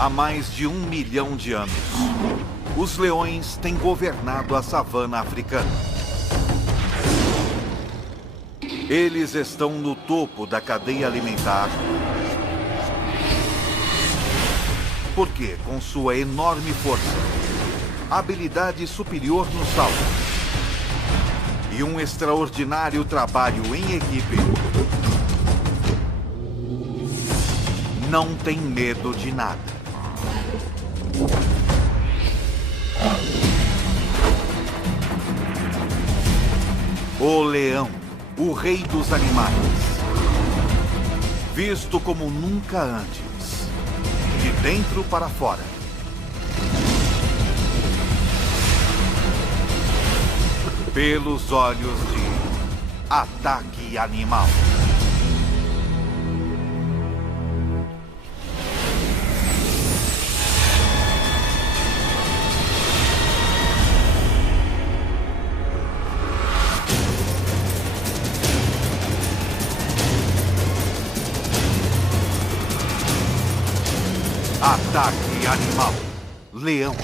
Há mais de 1 milhão de anos, os leões têm governado a savana africana. Eles estão no topo da cadeia alimentar, porque, com sua enorme força, habilidade superior no salto e um extraordinário trabalho em equipe, não tem medo de nada. O leão, o rei dos animais, visto como nunca antes, de dentro para fora. Pelos olhos de Ataque Animal. Ataque Animal. Leão.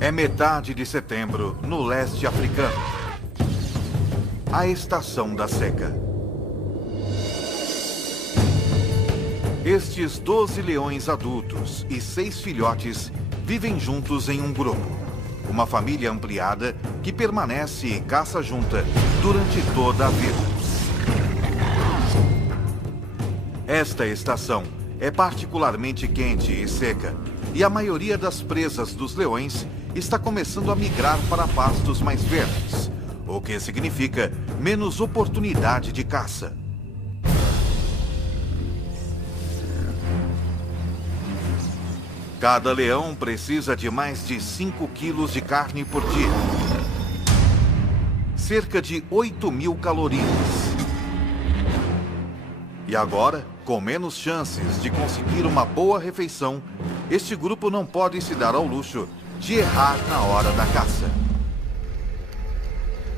É metade de setembro, no leste africano. A estação da seca. Estes 12 leões adultos e 6 filhotes vivem juntos em um grupo. Uma família ampliada que permanece e caça junta durante toda a vida. Esta estação é particularmente quente e seca, e a maioria das presas dos leões está começando a migrar para pastos mais verdes, o que significa menos oportunidade de caça. Cada leão precisa de mais de 5 quilos de carne por dia. Cerca de 8.000 calorias. E agora, com menos chances de conseguir uma boa refeição, este grupo não pode se dar ao luxo de errar na hora da caça.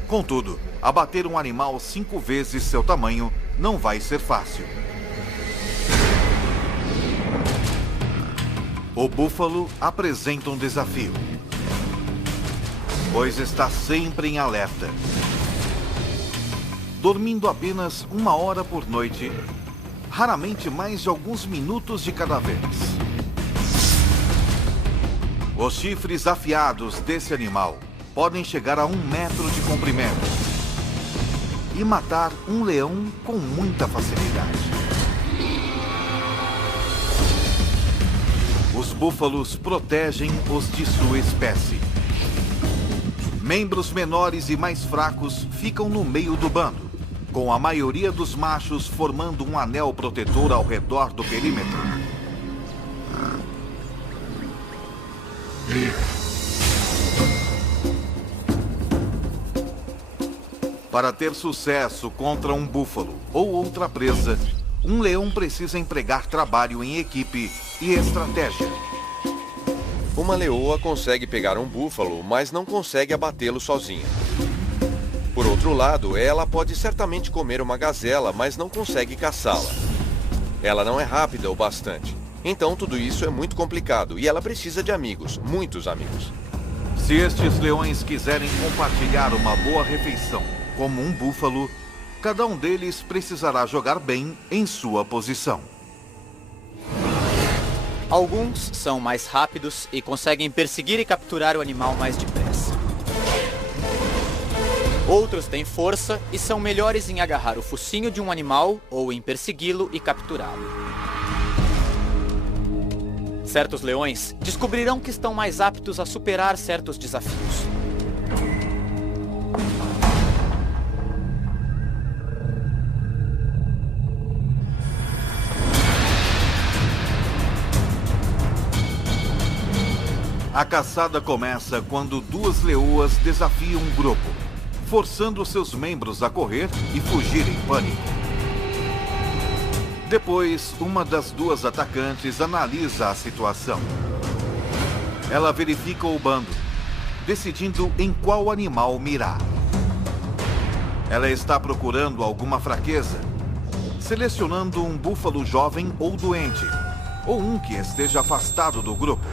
Contudo, abater um animal 5 vezes seu tamanho não vai ser fácil. O búfalo apresenta um desafio, pois está sempre em alerta. Dormindo apenas 1 hora por noite, raramente mais de alguns minutos de cada vez. Os chifres afiados desse animal podem chegar a 1 metro de comprimento e matar um leão com muita facilidade. Os búfalos protegem os de sua espécie. Membros menores e mais fracos ficam no meio do bando, com a maioria dos machos formando um anel protetor ao redor do perímetro. Para ter sucesso contra um búfalo ou outra presa, um leão precisa empregar trabalho em equipe e estratégia. Uma leoa consegue pegar um búfalo, mas não consegue abatê-lo sozinha. Por outro lado, ela pode certamente comer uma gazela, mas não consegue caçá-la. Ela não é rápida o bastante. Então tudo isso é muito complicado e ela precisa de amigos, muitos amigos. Se estes leões quiserem compartilhar uma boa refeição, como um búfalo, cada um deles precisará jogar bem em sua posição. Alguns são mais rápidos e conseguem perseguir e capturar o animal mais depressa. Outros têm força e são melhores em agarrar o focinho de um animal ou em persegui-lo e capturá-lo. Certos leões descobrirão que estão mais aptos a superar certos desafios. A caçada começa quando 2 leoas desafiam um grupo, forçando seus membros a correr e fugir em pânico. Depois, uma das 2 atacantes analisa a situação. Ela verifica o bando, decidindo em qual animal mirar. Ela está procurando alguma fraqueza, selecionando um búfalo jovem ou doente, ou um que esteja afastado do grupo.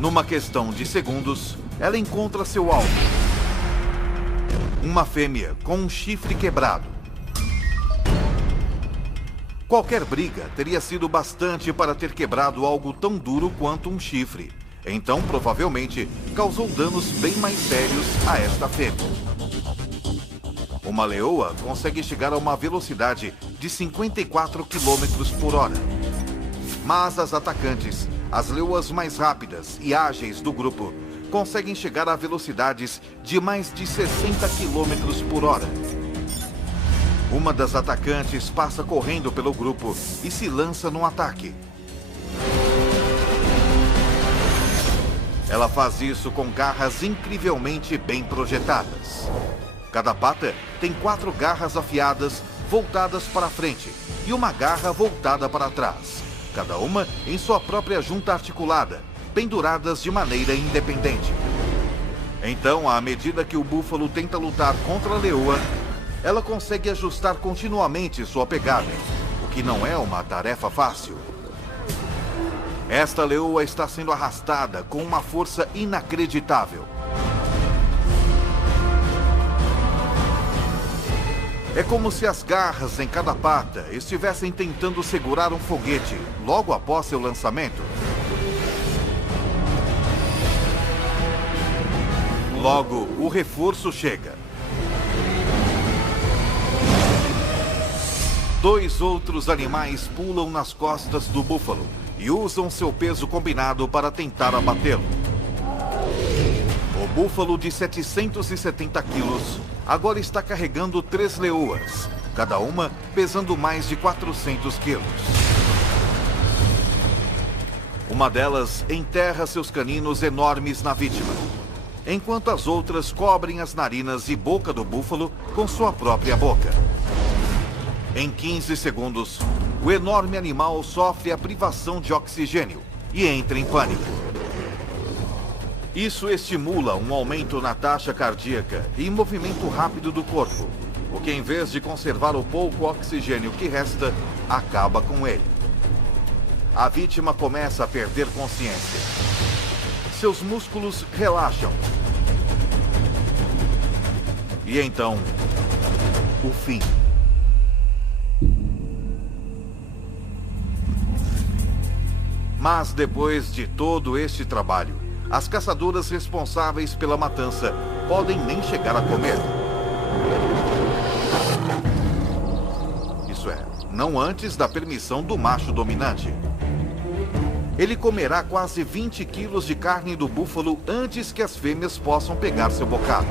Numa questão de segundos, ela encontra seu alvo. Uma fêmea com um chifre quebrado. Qualquer briga teria sido bastante para ter quebrado algo tão duro quanto um chifre. Então, provavelmente, causou danos bem mais sérios a esta fêmea. Uma leoa consegue chegar a uma velocidade de 54 km por hora. Mas as atacantes, as leoas mais rápidas e ágeis do grupo, conseguem chegar a velocidades de mais de 60 km por hora. Uma das atacantes passa correndo pelo grupo e se lança num ataque. Ela faz isso com garras incrivelmente bem projetadas. Cada pata tem 4 garras afiadas voltadas para frente e uma garra voltada para trás, cada uma em sua própria junta articulada, penduradas de maneira independente. Então, à medida que o búfalo tenta lutar contra a leoa, ela consegue ajustar continuamente sua pegada, o que não é uma tarefa fácil. Esta leoa está sendo arrastada com uma força inacreditável. É como se as garras em cada pata estivessem tentando segurar um foguete logo após seu lançamento. Logo, o reforço chega. 2 outros animais pulam nas costas do búfalo e usam seu peso combinado para tentar abatê-lo. O búfalo de 770 quilos agora está carregando 3 leoas, cada uma pesando mais de 400 quilos. Uma delas enterra seus caninos enormes na vítima, enquanto as outras cobrem as narinas e boca do búfalo com sua própria boca. Em 15 segundos, o enorme animal sofre a privação de oxigênio e entra em pânico. Isso estimula um aumento na taxa cardíaca e movimento rápido do corpo, o que, em vez de conservar o pouco oxigênio que resta, acaba com ele. A vítima começa a perder consciência. Seus músculos relaxam. E então, o fim. Mas depois de todo este trabalho, as caçadoras responsáveis pela matança podem nem chegar a comer. Isso é, não antes da permissão do macho dominante. Ele comerá quase 20 quilos de carne do búfalo antes que as fêmeas possam pegar seu bocado.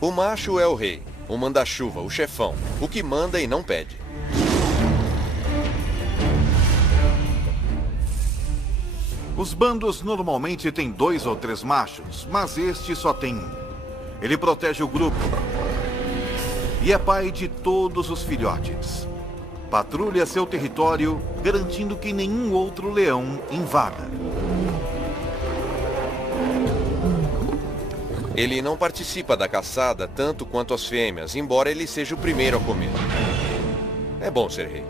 O macho é o rei, o manda-chuva, o chefão, o que manda e não pede. Os bandos normalmente têm 2 ou 3 machos, mas este só tem 1. Ele protege o grupo e é pai de todos os filhotes. Patrulha seu território, garantindo que nenhum outro leão invada. Ele não participa da caçada tanto quanto as fêmeas, embora ele seja o primeiro a comer. É bom ser rei.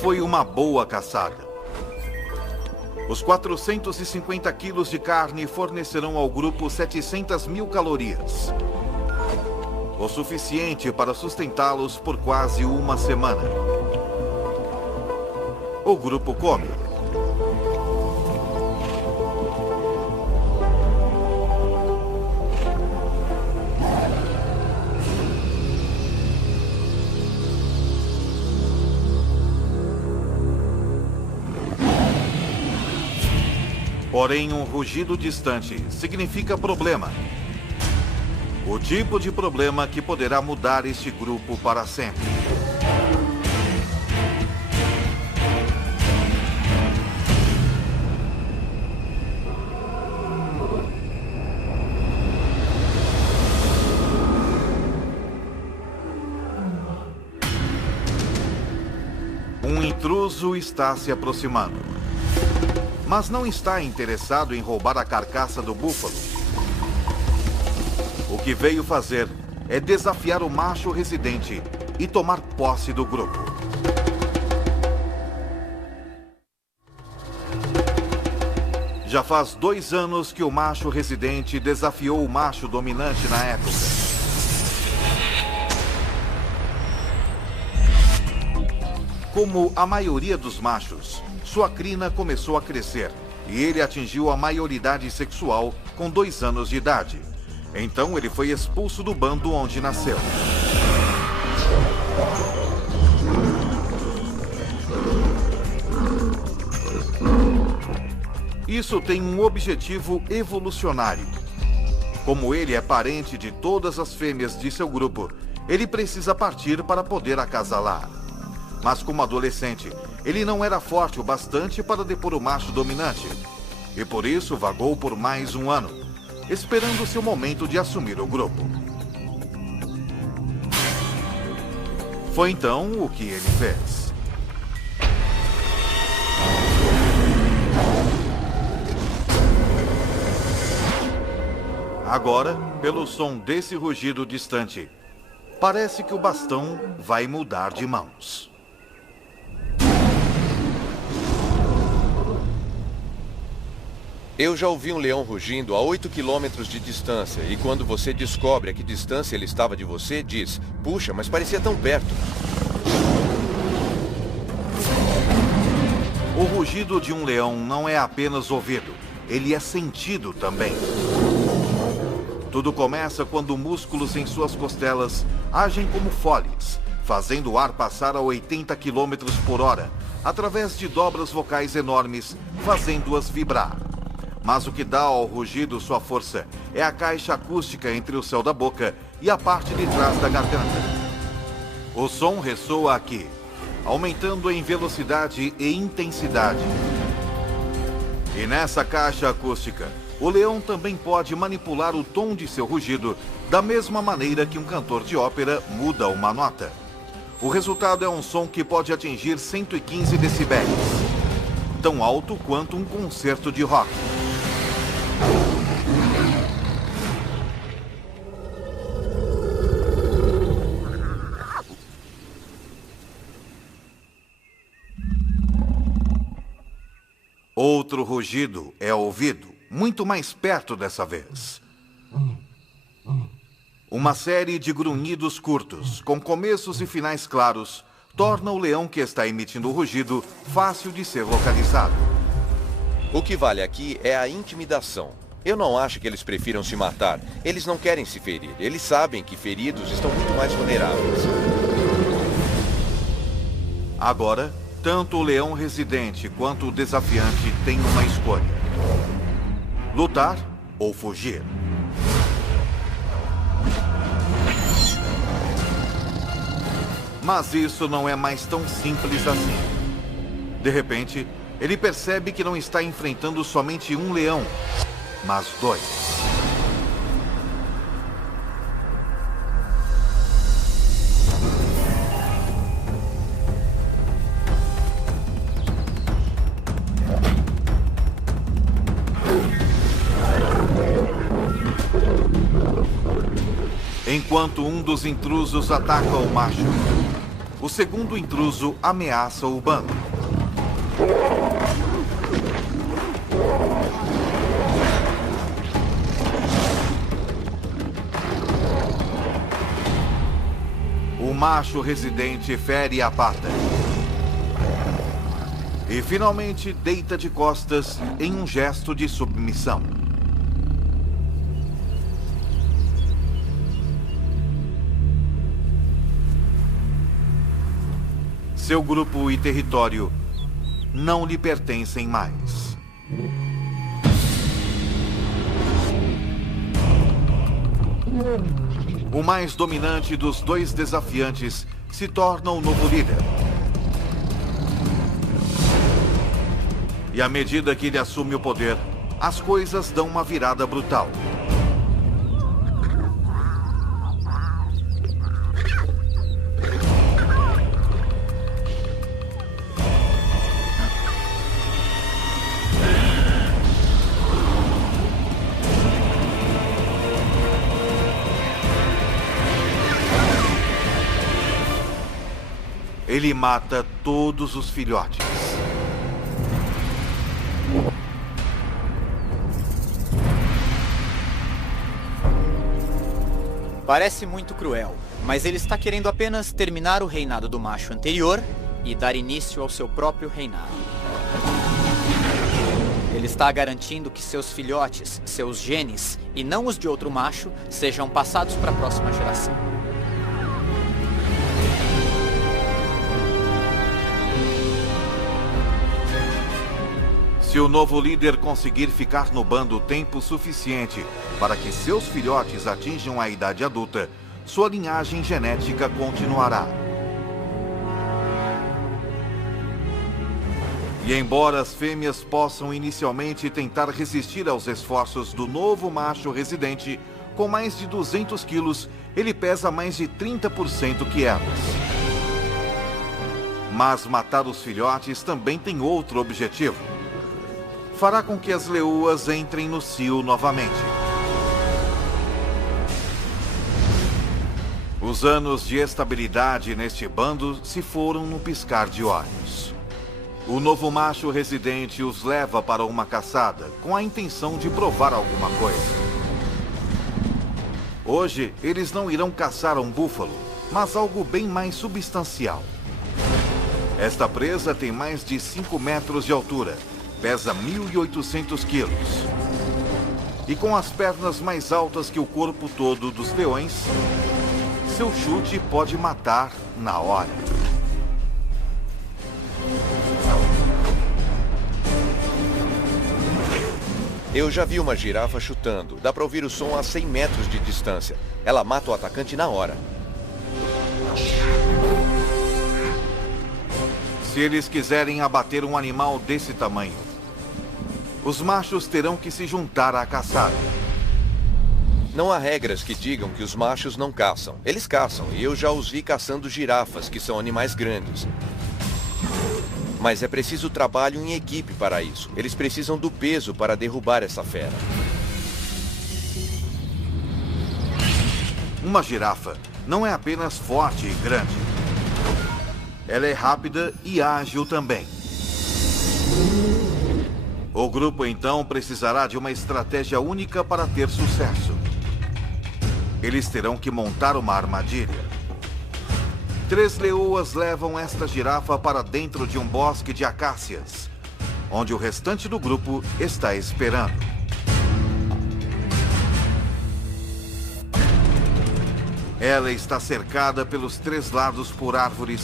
Foi uma boa caçada. Os 450 quilos de carne fornecerão ao grupo 700 mil calorias. O suficiente para sustentá-los por quase uma semana. O grupo come. Porém, um rugido distante significa problema. O tipo de problema que poderá mudar este grupo para sempre. Um intruso está se aproximando. Mas não está interessado em roubar a carcaça do búfalo. O que veio fazer é desafiar o macho residente e tomar posse do grupo. Já faz 2 anos que o macho residente desafiou o macho dominante na época. Como a maioria dos machos, sua crina começou a crescer e ele atingiu a maioridade sexual com 2 anos de idade. Então ele foi expulso do bando onde nasceu. Isso tem um objetivo evolucionário. Como ele é parente de todas as fêmeas de seu grupo, ele precisa partir para poder acasalar. Mas como adolescente, ele não era forte o bastante para depor o macho dominante. E por isso vagou por mais 1 ano, esperando seu momento de assumir o grupo. Foi então o que ele fez. Agora, pelo som desse rugido distante, parece que o bastão vai mudar de mãos. Eu já ouvi um leão rugindo a 8 quilômetros de distância, e quando você descobre a que distância ele estava de você, diz: puxa, mas parecia tão perto. O rugido de um leão não é apenas ouvido, ele é sentido também. Tudo começa quando músculos em suas costelas agem como foles, fazendo o ar passar a 80 km por hora, através de dobras vocais enormes, fazendo-as vibrar. Mas o que dá ao rugido sua força é a caixa acústica entre o céu da boca e a parte de trás da garganta. O som ressoa aqui, aumentando em velocidade e intensidade. E nessa caixa acústica, o leão também pode manipular o tom de seu rugido da mesma maneira que um cantor de ópera muda uma nota. O resultado é um som que pode atingir 115 decibéis, tão alto quanto um concerto de rock. Outro rugido é ouvido, muito mais perto dessa vez. Uma série de grunhidos curtos, com começos e finais claros, torna o leão que está emitindo o rugido fácil de ser localizado. O que vale aqui é a intimidação. Eu não acho que eles prefiram se matar. Eles não querem se ferir. Eles sabem que feridos estão muito mais vulneráveis. Agora, tanto o leão residente quanto o desafiante têm uma escolha: lutar ou fugir. Mas isso não é mais tão simples assim. De repente, ele percebe que não está enfrentando somente um leão, mas 2. Enquanto um dos intrusos ataca o macho, o segundo intruso ameaça o bando. O macho residente fere a pata e finalmente deita de costas em um gesto de submissão. Seu grupo e território não lhe pertencem mais. O mais dominante dos 2 desafiantes se torna o novo líder. E à medida que ele assume o poder, as coisas dão uma virada brutal. Ele mata todos os filhotes. Parece muito cruel, mas ele está querendo apenas terminar o reinado do macho anterior e dar início ao seu próprio reinado. Ele está garantindo que seus filhotes, seus genes, e não os de outro macho, sejam passados para a próxima geração. Se o novo líder conseguir ficar no bando tempo suficiente para que seus filhotes atinjam a idade adulta, sua linhagem genética continuará. E embora as fêmeas possam inicialmente tentar resistir aos esforços do novo macho residente, com mais de 200 quilos, ele pesa mais de 30% que elas. Mas matar os filhotes também tem outro objetivo. Fará com que as leoas entrem no cio novamente. Os anos de estabilidade neste bando se foram no piscar de olhos. O novo macho residente os leva para uma caçada, com a intenção de provar alguma coisa. Hoje, eles não irão caçar um búfalo, mas algo bem mais substancial. Esta presa tem mais de 5 metros de altura, pesa 1.800 quilos. E com as pernas mais altas que o corpo todo dos leões, seu chute pode matar na hora. Eu já vi uma girafa chutando. Dá para ouvir o som a 100 metros de distância. Ela mata o atacante na hora. Se eles quiserem abater um animal desse tamanho, os machos terão que se juntar à caçada. Não há regras que digam que os machos não caçam. Eles caçam, e eu já os vi caçando girafas, que são animais grandes. Mas é preciso trabalho em equipe para isso. Eles precisam do peso para derrubar essa fera. Uma girafa não é apenas forte e grande. Ela é rápida e ágil também. O grupo, então, precisará de uma estratégia única para ter sucesso. Eles terão que montar uma armadilha. 3 leoas levam esta girafa para dentro de um bosque de acácias, onde o restante do grupo está esperando. Ela está cercada pelos 3 lados por árvores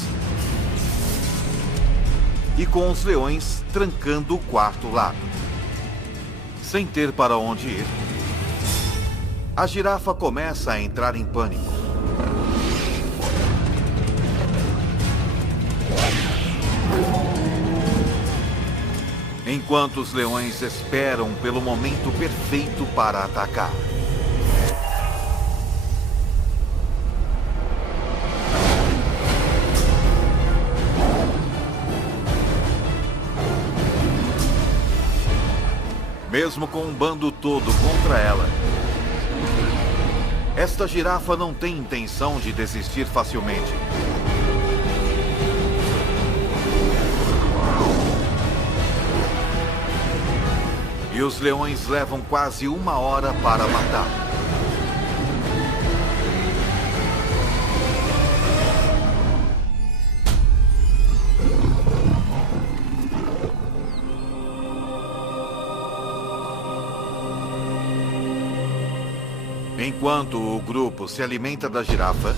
e com os leões trancando o 4º lado. Sem ter para onde ir, a girafa começa a entrar em pânico. Enquanto os leões esperam pelo momento perfeito para atacar. Mesmo com um bando todo contra ela, esta girafa não tem intenção de desistir facilmente. E os leões levam quase 1 hora para matar. Enquanto o grupo se alimenta da girafa,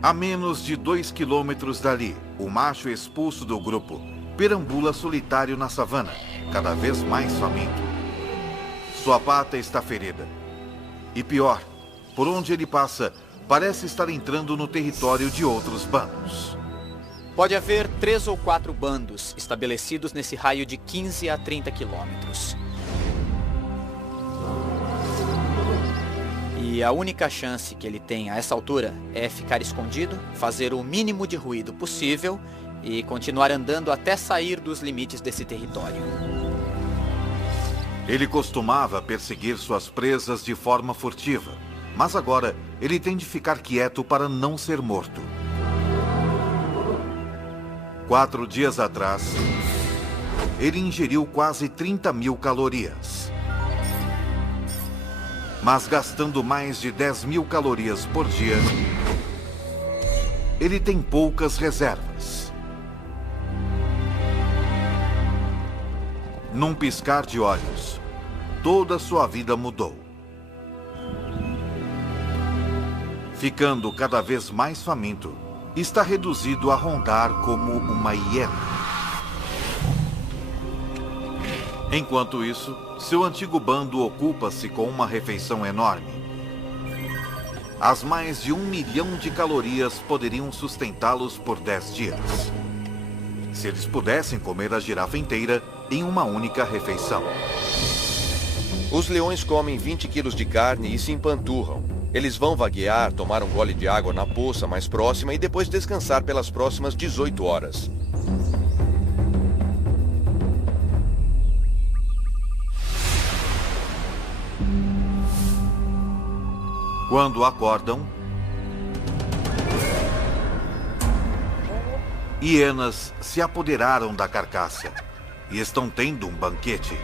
a menos de 2 quilômetros dali, o macho expulso do grupo perambula solitário na savana, cada vez mais faminto. Sua pata está ferida. E pior, por onde ele passa, parece estar entrando no território de outros bandos. Pode haver 3 ou 4 bandos estabelecidos nesse raio de 15 a 30 quilômetros. E a única chance que ele tem a essa altura é ficar escondido, fazer o mínimo de ruído possível e continuar andando até sair dos limites desse território. Ele costumava perseguir suas presas de forma furtiva, Mas agora, ele tem de ficar quieto para não ser morto. 4 dias atrás, ele ingeriu quase 30.000 calorias. Mas gastando mais de 10.000 calorias por dia, ele tem poucas reservas. Num piscar de olhos, toda sua vida mudou. Ficando cada vez mais faminto, está reduzido a rondar como uma hiena. Enquanto isso, seu antigo bando ocupa-se com uma refeição enorme. As mais de 1 milhão de calorias poderiam sustentá-los por 10 dias. Se eles pudessem comer a girafa inteira em uma única refeição. Os leões comem 20 quilos de carne e se empanturram. Eles vão vaguear, tomar um gole de água na poça mais próxima e depois descansar pelas próximas 18 horas. Quando acordam, hienas se apoderaram da carcaça e estão tendo um banquete.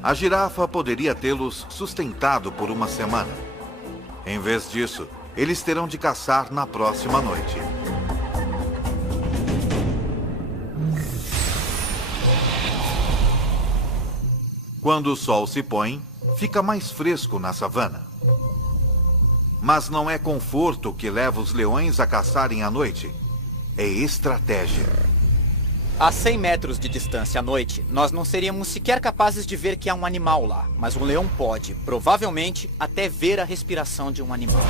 A girafa poderia tê-los sustentado por uma semana. Em vez disso, eles terão de caçar na próxima noite. Quando o sol se põe, fica mais fresco na savana. Mas não é conforto que leva os leões a caçarem à noite. É estratégia. A 100 metros de distância à noite, nós não seríamos sequer capazes de ver que há um animal lá. Mas um leão pode, provavelmente, até ver a respiração de um animal.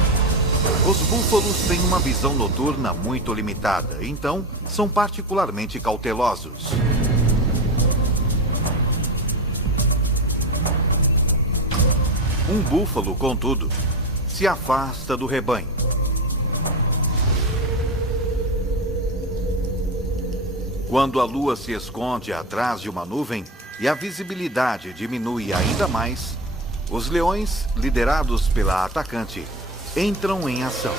Os búfalos têm uma visão noturna muito limitada, então são particularmente cautelosos. Um búfalo, contudo, se afasta do rebanho. Quando a lua se esconde atrás de uma nuvem e a visibilidade diminui ainda mais, os leões, liderados pela atacante, entram em ação.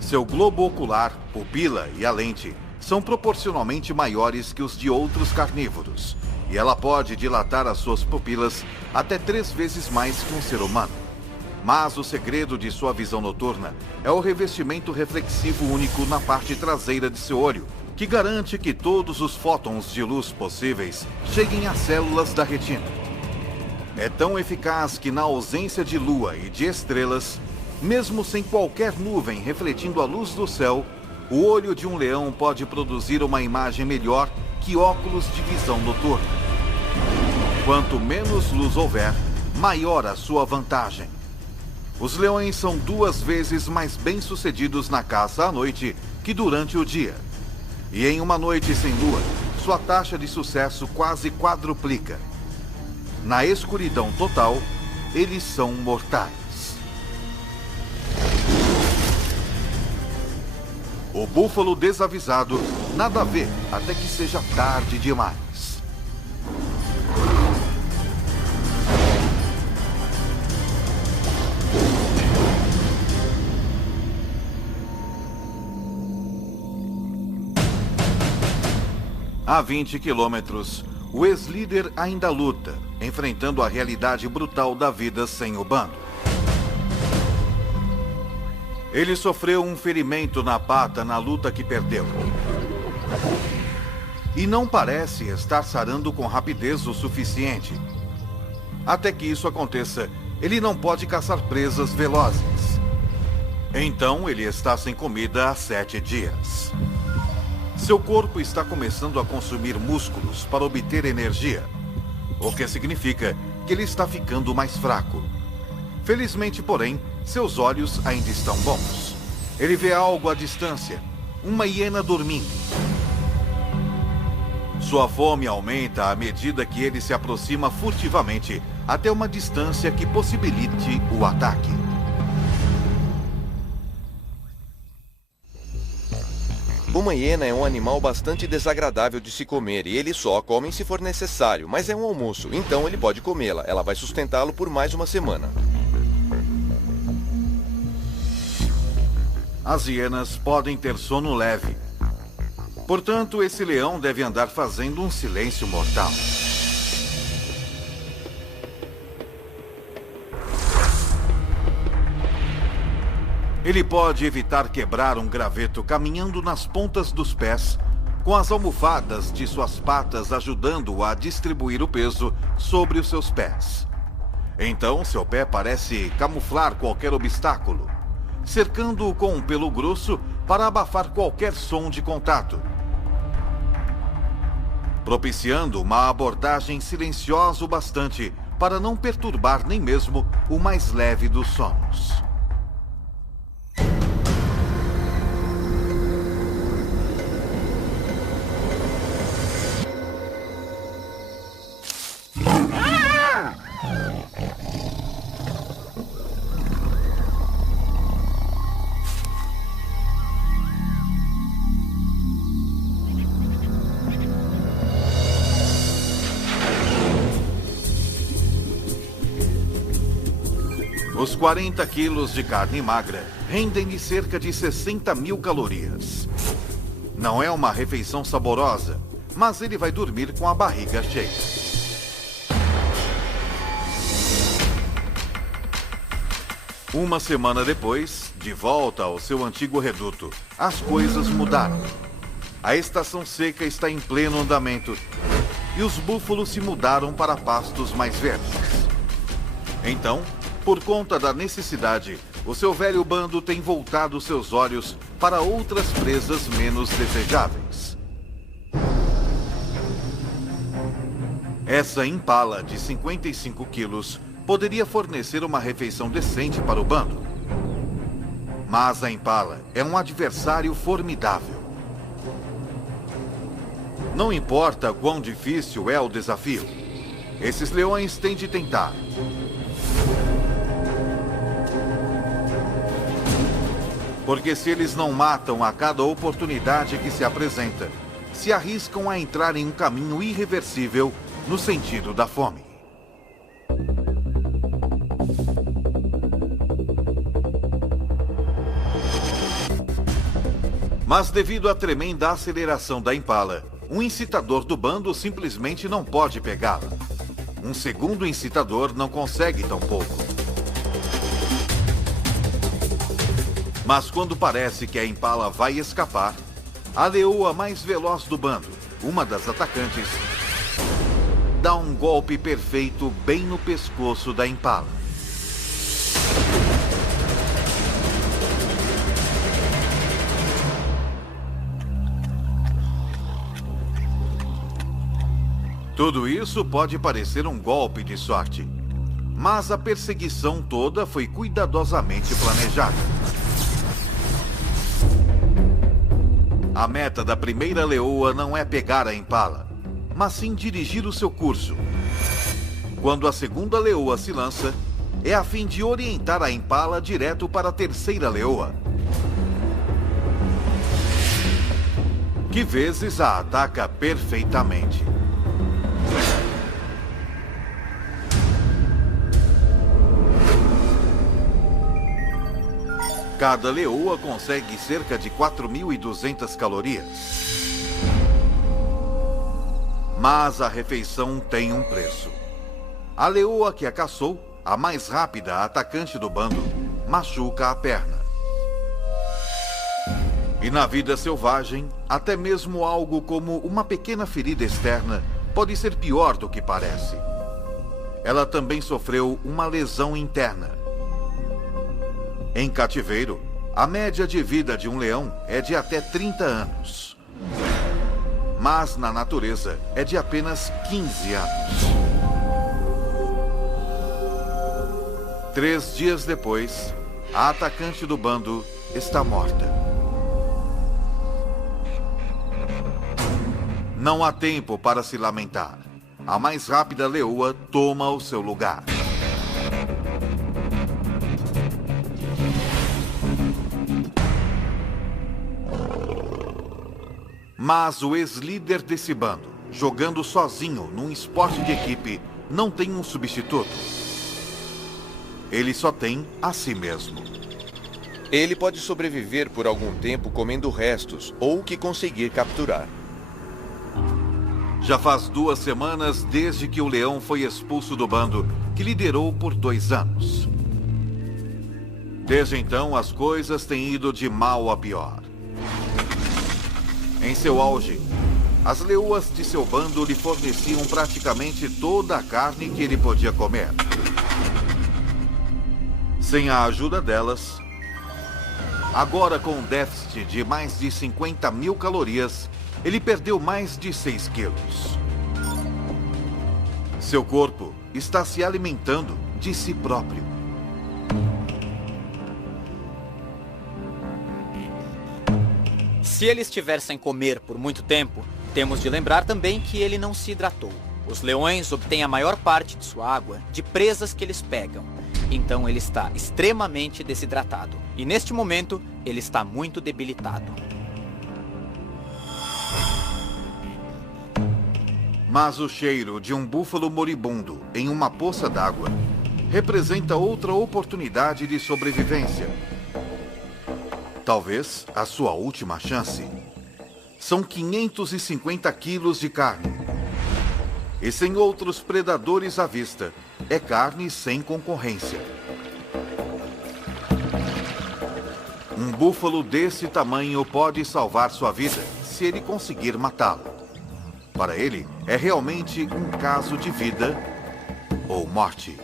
Seu globo ocular, pupila e a lente são proporcionalmente maiores que os de outros carnívoros, e ela pode dilatar as suas pupilas até 3 vezes mais que um ser humano. Mas o segredo de sua visão noturna é o revestimento reflexivo único na parte traseira de seu olho, que garante que todos os fótons de luz possíveis cheguem às células da retina. É tão eficaz que, na ausência de lua e de estrelas, mesmo sem qualquer nuvem refletindo a luz do céu, o olho de um leão pode produzir uma imagem melhor que óculos de visão noturna. Quanto menos luz houver, maior a sua vantagem. Os leões são 2 vezes mais bem-sucedidos na caça à noite que durante o dia. E em uma noite sem lua, sua taxa de sucesso quase quadruplica. Na escuridão total, eles são mortais. O búfalo desavisado nada vê até que seja tarde demais. A 20 quilômetros, o ex-líder ainda luta, enfrentando a realidade brutal da vida sem o bando. Ele sofreu um ferimento na pata na luta que perdeu. E não parece estar sarando com rapidez o suficiente. Até que isso aconteça, ele não pode caçar presas velozes. Então ele está sem comida há 7 dias. Seu corpo está começando a consumir músculos para obter energia, o que significa que ele está ficando mais fraco. Felizmente, porém, seus olhos ainda estão bons. Ele vê algo à distância, uma hiena dormindo. Sua fome aumenta à medida que ele se aproxima furtivamente até uma distância que possibilite o ataque. Uma hiena é um animal bastante desagradável de se comer e eles só comem se for necessário, mas é um almoço, então ele pode comê-la. Ela vai sustentá-lo por mais uma semana. As hienas podem ter sono leve. Portanto, esse leão deve andar fazendo um silêncio mortal. Ele pode evitar quebrar um graveto caminhando nas pontas dos pés, com as almofadas de suas patas ajudando-o a distribuir o peso sobre os seus pés. Então, seu pé parece camuflar qualquer obstáculo, cercando-o com um pelo grosso para abafar qualquer som de contato, propiciando uma abordagem silenciosa o bastante para não perturbar nem mesmo o mais leve dos sonos. Os 40 quilos de carne magra rendem-lhe cerca de 60.000 calorias. Não é uma refeição saborosa, mas ele vai dormir com a barriga cheia. Uma semana depois, de volta ao seu antigo reduto, as coisas mudaram. A estação seca está em pleno andamento e os búfalos se mudaram para pastos mais verdes. Então, por conta da necessidade, o seu velho bando tem voltado seus olhos para outras presas menos desejáveis. Essa impala de 55 quilos poderia fornecer uma refeição decente para o bando. Mas a impala é um adversário formidável. Não importa quão difícil é o desafio, esses leões têm de tentar. Porque se eles não matam a cada oportunidade que se apresenta, se arriscam a entrar em um caminho irreversível no sentido da fome. Mas devido à tremenda aceleração da impala, um incitador do bando simplesmente não pode pegá-la. Um segundo incitador não consegue tão pouco. Mas quando parece que a impala vai escapar, a leoa mais veloz do bando, uma das atacantes, dá um golpe perfeito bem no pescoço da impala. Tudo isso pode parecer um golpe de sorte, mas a perseguição toda foi cuidadosamente planejada. A meta da primeira leoa não é pegar a impala, mas sim dirigir o seu curso. Quando a segunda leoa se lança, é a fim de orientar a impala direto para a terceira leoa, que vezes a ataca perfeitamente. Cada leoa consegue cerca de 4.200 calorias. Mas a refeição tem um preço. A leoa que a caçou, a mais rápida atacante do bando, machuca a perna. E na vida selvagem, até mesmo algo como uma pequena ferida externa pode ser pior do que parece. Ela também sofreu uma lesão interna. Em cativeiro, a média de vida de um leão é de até 30 anos. Mas na natureza é de apenas 15 anos. 3 dias depois, a atacante do bando está morta. Não há tempo para se lamentar. A mais rápida leoa toma o seu lugar. Mas o ex-líder desse bando, jogando sozinho num esporte de equipe, não tem um substituto. Ele só tem a si mesmo. Ele pode sobreviver por algum tempo comendo restos ou o que conseguir capturar. Já faz 2 semanas desde que o leão foi expulso do bando, que liderou por 2 anos. Desde então, as coisas têm ido de mal a pior. Em seu auge, as leoas de seu bando lhe forneciam praticamente toda a carne que ele podia comer. Sem a ajuda delas, agora com um déficit de mais de 50 mil calorias, ele perdeu mais de 6 quilos. Seu corpo está se alimentando de si próprio. Se ele estiver sem comer por muito tempo, temos de lembrar também que ele não se hidratou. Os leões obtêm a maior parte de sua água de presas que eles pegam. Então ele está extremamente desidratado. E neste momento, ele está muito debilitado. Mas o cheiro de um búfalo moribundo em uma poça d'água representa outra oportunidade de sobrevivência. Talvez a sua última chance. São 550 quilos de carne. E sem outros predadores à vista, é carne sem concorrência. Um búfalo desse tamanho pode salvar sua vida se ele conseguir matá-lo. Para ele, é realmente um caso de vida ou morte.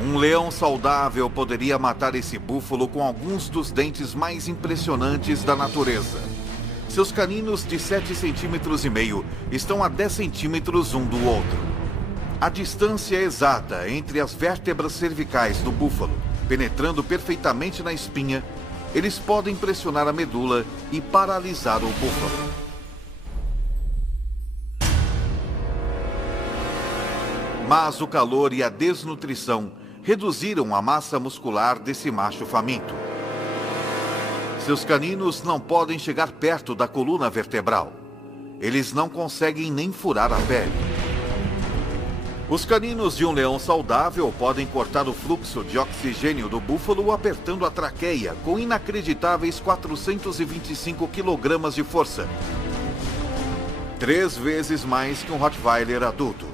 Um leão saudável poderia matar esse búfalo com alguns dos dentes mais impressionantes da natureza. Seus caninos de 7,5 centímetros estão a 10 centímetros um do outro. A distância exata entre as vértebras cervicais do búfalo, penetrando perfeitamente na espinha, eles podem pressionar a medula e paralisar o búfalo. Mas o calor e a desnutrição reduziram a massa muscular desse macho faminto. Seus caninos não podem chegar perto da coluna vertebral. Eles não conseguem nem furar a pele. Os caninos de um leão saudável podem cortar o fluxo de oxigênio do búfalo apertando a traqueia com inacreditáveis 425 kg de força. 3 vezes mais que um Rottweiler adulto.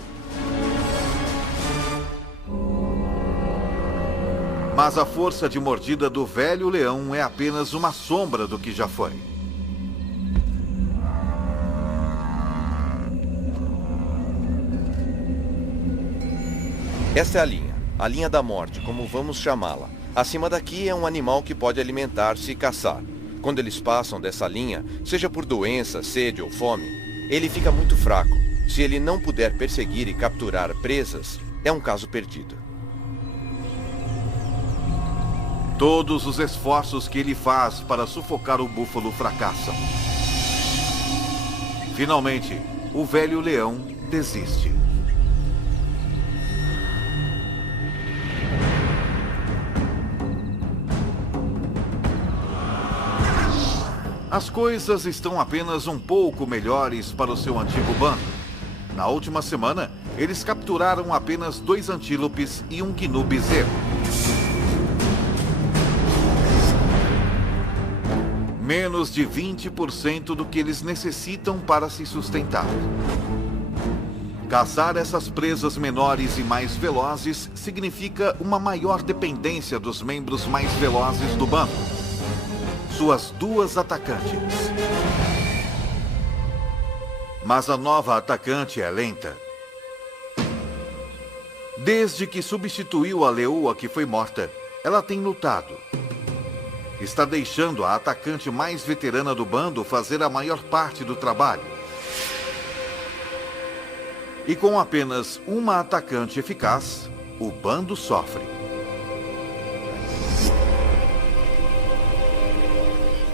Mas a força de mordida do velho leão é apenas uma sombra do que já foi. Esta é a linha da morte, como vamos chamá-la. Acima daqui é um animal que pode alimentar-se e caçar. Quando eles passam dessa linha, seja por doença, sede ou fome, ele fica muito fraco. Se ele não puder perseguir e capturar presas, é um caso perdido. Todos os esforços que ele faz para sufocar o búfalo fracassam. Finalmente, o velho leão desiste. As coisas estão apenas um pouco melhores para o seu antigo bando. Na última semana, eles capturaram apenas 2 antílopes e um gnu bezerro. Menos de 20% do que eles necessitam para se sustentar. Caçar essas presas menores e mais velozes significa uma maior dependência dos membros mais velozes do bando. Suas 2 atacantes. Mas a nova atacante é lenta. Desde que substituiu a leoa que foi morta, ela tem lutado. Está deixando a atacante mais veterana do bando fazer a maior parte do trabalho. E com apenas uma atacante eficaz, o bando sofre.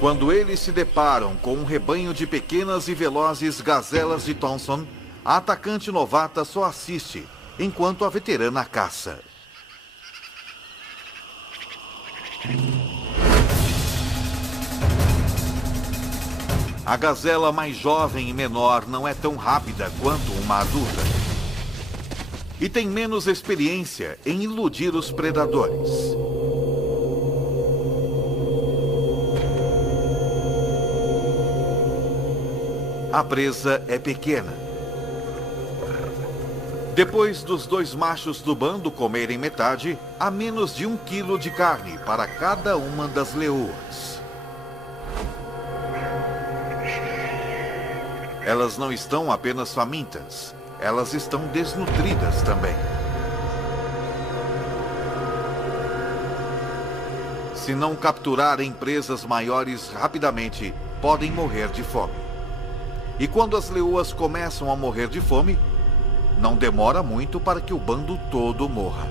Quando eles se deparam com um rebanho de pequenas e velozes gazelas de Thompson, a atacante novata só assiste, enquanto a veterana caça. A gazela mais jovem e menor não é tão rápida quanto uma adulta. E tem menos experiência em iludir os predadores. A presa é pequena. Depois dos dois machos do bando comerem metade, há menos de 1 quilo de carne para cada uma das leoas. Elas não estão apenas famintas, elas estão desnutridas também. Se não capturarem presas maiores rapidamente, podem morrer de fome. E quando as leoas começam a morrer de fome, não demora muito para que o bando todo morra.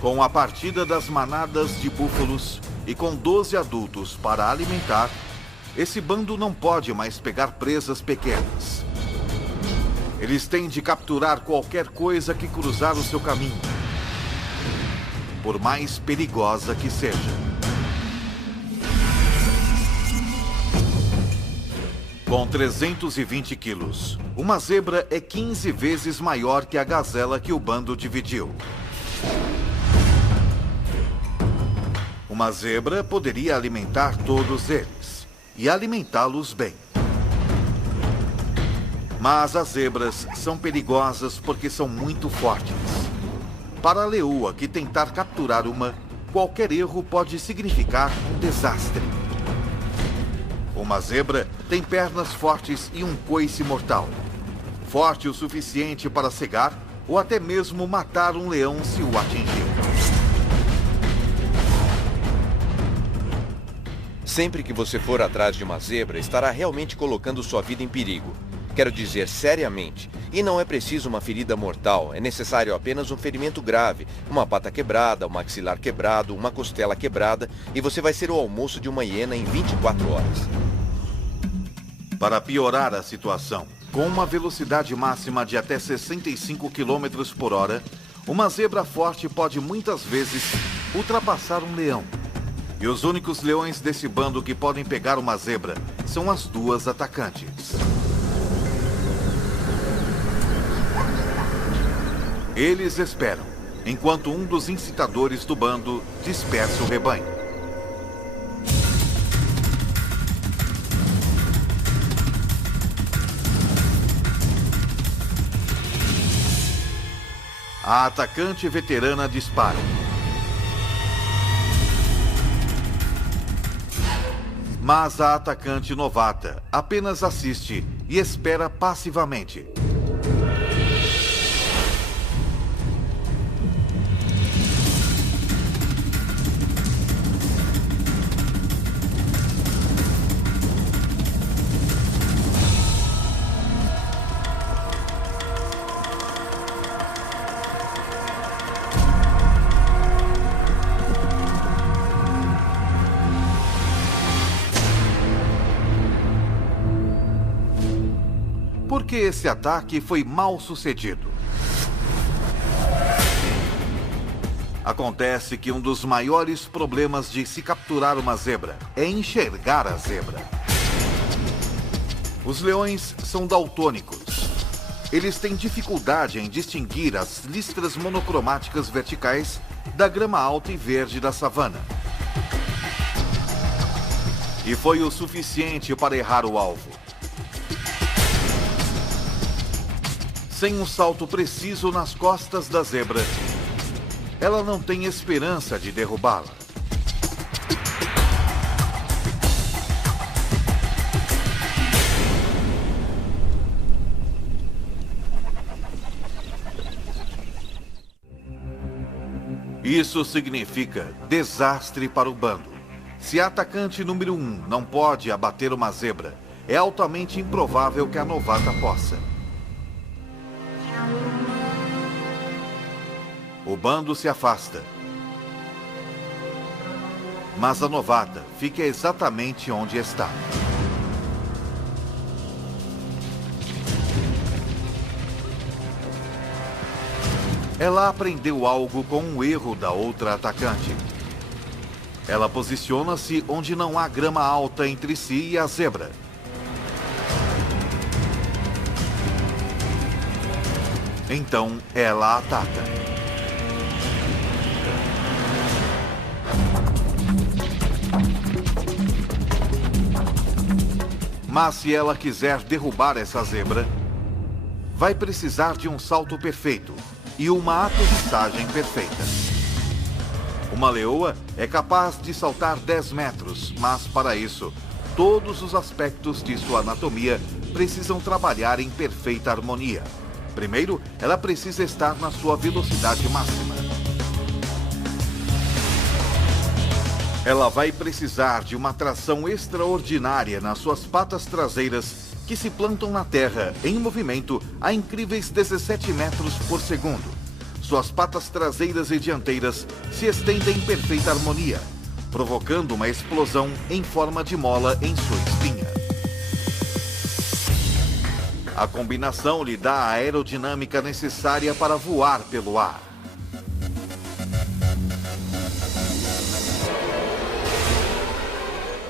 Com a partida das manadas de búfalos e com 12 adultos para alimentar, esse bando não pode mais pegar presas pequenas. Eles têm de capturar qualquer coisa que cruzar o seu caminho, por mais perigosa que seja. Com 320 quilos, uma zebra é 15 vezes maior que a gazela que o bando dividiu. Uma zebra poderia alimentar todos eles, e alimentá-los bem. Mas as zebras são perigosas porque são muito fortes. Para a leoa que tentar capturar uma, qualquer erro pode significar um desastre. Uma zebra tem pernas fortes e um coice mortal. Forte o suficiente para cegar ou até mesmo matar um leão se o atingir. Sempre que você for atrás de uma zebra, estará realmente colocando sua vida em perigo. Quero dizer, seriamente. E não é preciso uma ferida mortal, é necessário apenas um ferimento grave, uma pata quebrada, um maxilar quebrado, uma costela quebrada, e você vai ser o almoço de uma hiena em 24 horas. Para piorar a situação, com uma velocidade máxima de até 65 km por hora, uma zebra forte pode muitas vezes ultrapassar um leão. E os únicos leões desse bando que podem pegar uma zebra são as duas atacantes. Eles esperam, enquanto um dos incitadores do bando dispersa o rebanho. A atacante veterana dispara. Mas a atacante novata apenas assiste e espera passivamente. Porque esse ataque foi mal sucedido. Acontece que um dos maiores problemas de se capturar uma zebra é enxergar a zebra. Os leões são daltônicos. Eles têm dificuldade em distinguir as listras monocromáticas verticais da grama alta e verde da savana. E foi o suficiente para errar o alvo. Sem um salto preciso nas costas da zebra, ela não tem esperança de derrubá-la. Isso significa desastre para o bando. Se a atacante número 1 não pode abater uma zebra, é altamente improvável que a novata possa. O bando se afasta. Mas a novata fica exatamente onde está. ela aprendeu algo com um erro da outra atacante. Ela posiciona-se onde não há grama alta entre si e a zebra. Então, ela ataca. Mas se ela quiser derrubar essa zebra, vai precisar de um salto perfeito e uma aterrissagem perfeita. Uma leoa é capaz de saltar 10 metros, mas para isso, todos os aspectos de sua anatomia precisam trabalhar em perfeita harmonia. Primeiro, ela precisa estar na sua velocidade máxima. Ela vai precisar de uma tração extraordinária nas suas patas traseiras, que se plantam na terra em movimento a incríveis 17 metros por segundo. Suas patas traseiras e dianteiras se estendem em perfeita harmonia, provocando uma explosão em forma de mola em sua espinha. A combinação lhe dá a aerodinâmica necessária para voar pelo ar.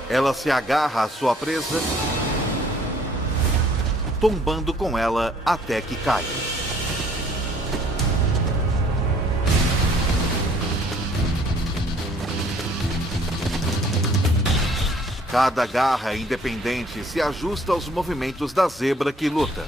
Ela se agarra à sua presa, tombando com ela até que cai. Cada garra independente se ajusta aos movimentos da zebra que luta.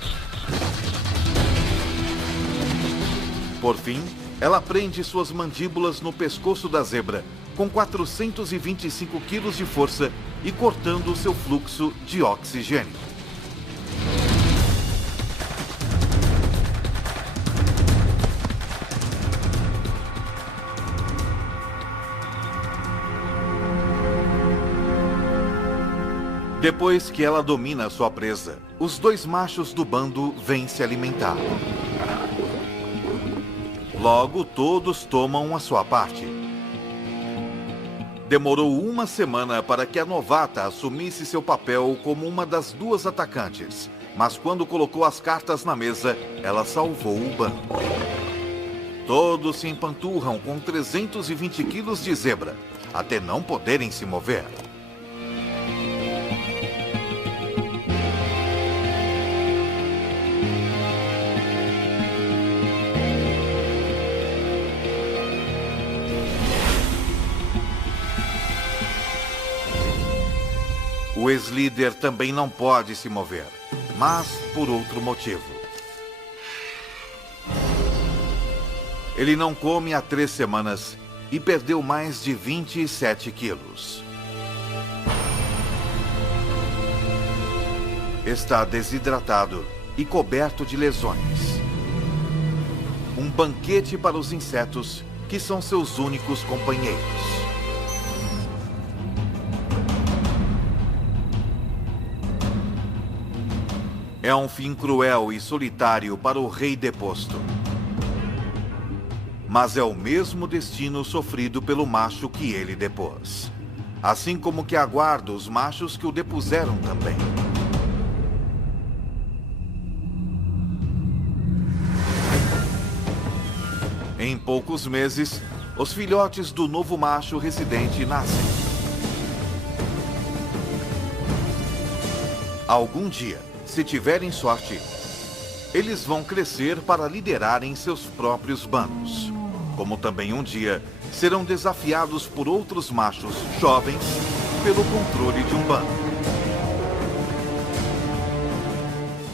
Por fim, ela prende suas mandíbulas no pescoço da zebra, com 425 quilos de força e cortando o seu fluxo de oxigênio. Depois que ela domina sua presa, os dois machos do bando vêm se alimentar. Logo, todos tomam a sua parte. Demorou uma semana para que a novata assumisse seu papel como uma das duas atacantes, mas quando colocou as cartas na mesa, ela salvou o bando. Todos se empanturram com 320 quilos de zebra, até não poderem se mover. O ex-líder também não pode se mover, mas por outro motivo. Ele não come há 3 semanas e perdeu mais de 27 quilos. Está desidratado e coberto de lesões. Um banquete para os insetos, que são seus únicos companheiros. É um fim cruel e solitário para o rei deposto. Mas é o mesmo destino sofrido pelo macho que ele depôs. Assim como que aguarda os machos que o depuseram também. Em poucos meses, os filhotes do novo macho residente nascem. Algum dia, se tiverem sorte, eles vão crescer para liderarem seus próprios bandos. Como também um dia serão desafiados por outros machos jovens pelo controle de um bando.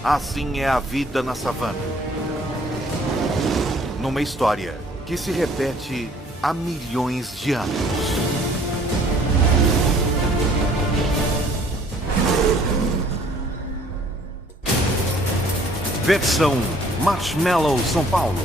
Assim é a vida na savana. Numa história que se repete há milhões de anos. Versão Marshmallow São Paulo.